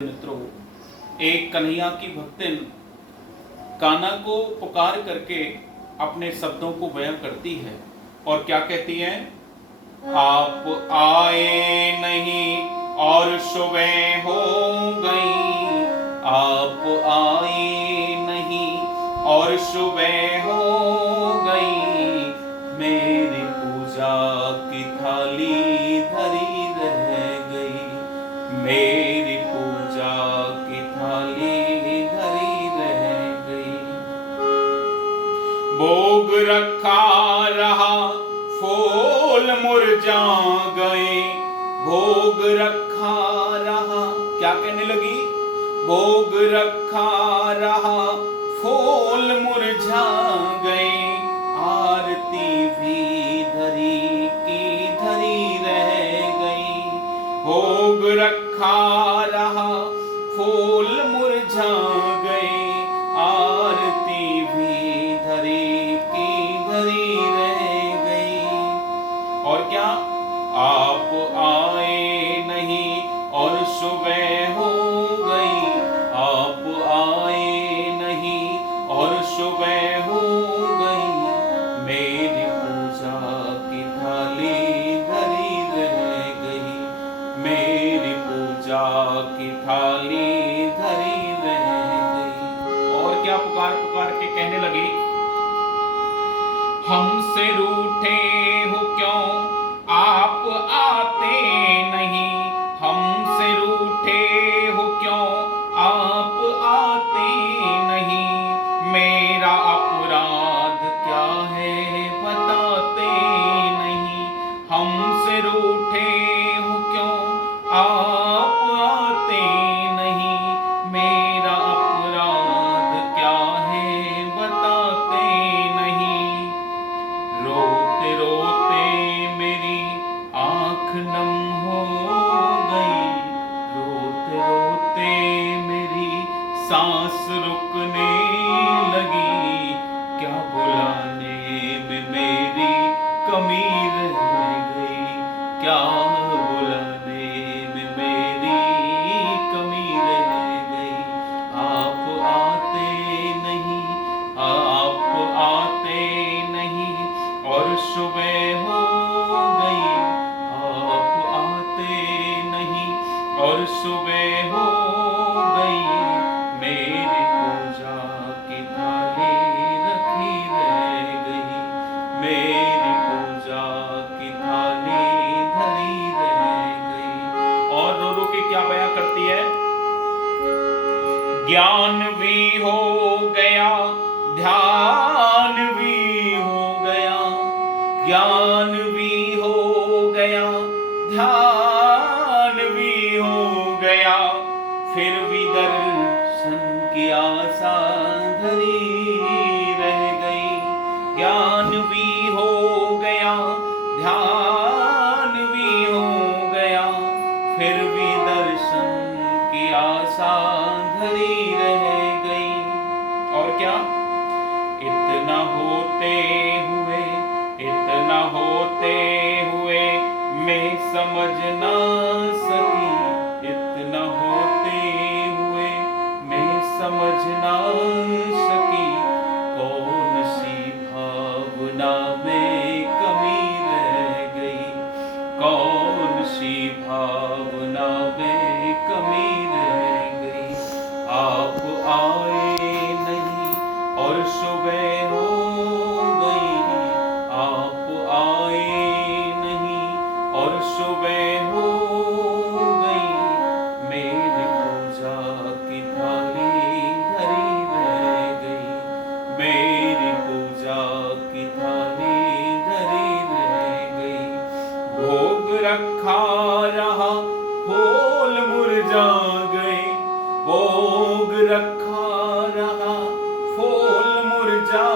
मित्रों, एक कन्हैया की भक्तिन कान्हा को पुकार करके अपने शब्दों को बयां करती है और क्या कहती है? आप आए नहीं और सुबह हो गई, आप आए नहीं और सुबह हो गई, मेरी पूजा की थाली धरी रह गई, मेरी पूजा की थाली धरी रह गई। भोग रखा रहा फूल मुरझा गए, भोग रखा रहा, क्या कहने लगी? भोग रखा रहा फूल मुरझा गए, आरती भी धरी की धरी रह गई, भोग रखा रहा फूल मुरझा गए, आरती भी धरी की धरी रह गई। और क्या? आप आए नहीं और सुबह हो गई, आप आए नहीं और सुबह हो गई, मेरी पूजा की थाली धरी रह गई, मेरी पूजा की थाली धरी रह गई। और क्या पुकार पुकार के कहने लगी? हमसे रूठे हो क्यों आप आते नहीं, हमसे रूठे हो क्यों आप आते नहीं, मेरा अपराध क्या है बताते नहीं, हमसे रूठे हो क्यों आप आते नहीं, मेरा अपराध क्या है बताते नहीं, रोते रोते मेरी आंख नम हो गई, रोते रोते मेरी सांस रुकने लगी, क्या बुलाने में मेरी कमी रह गई, क्या बुलाने में मेरी कमी रह गई, आप आते नहीं, आप आते नहीं और सुबह हो गई, आप आते नहीं और सुबह हो गई, मेरी पूजा की थाली रखी रह गई, मेरी पूजा की थाली धरी रह गई। और रो रो के क्या बयां करती है? ज्ञान भी हो गया, ध्यान भी हो गया, ज्ञान भी हो गया, ध्यान भी हो गया, फिर भी दर्शन की आशा धरी रह गई, ज्ञान भी हो गया, ध्यान भी हो गया, फिर भी दर्शन की आशा धरी रह गई। और क्या? इतना होते हुए, इतना होते हुए मैं समझ ना सकी, इतना होते हुए मैं समझ ना सकी, कौन सी भावना में कमी रह गई, कौन सी भावना में कमी रह गई, आप आए नहीं और सुबह हो गई, आप आए नहीं और सुबह हो गई, मेरी पूजा की थाली धरी रह गई, मेरी पूजा की थाली धरी रह गई, भोग रखा रहा फूल मुरझा गए, भोग रखा रहा फूल मुरझा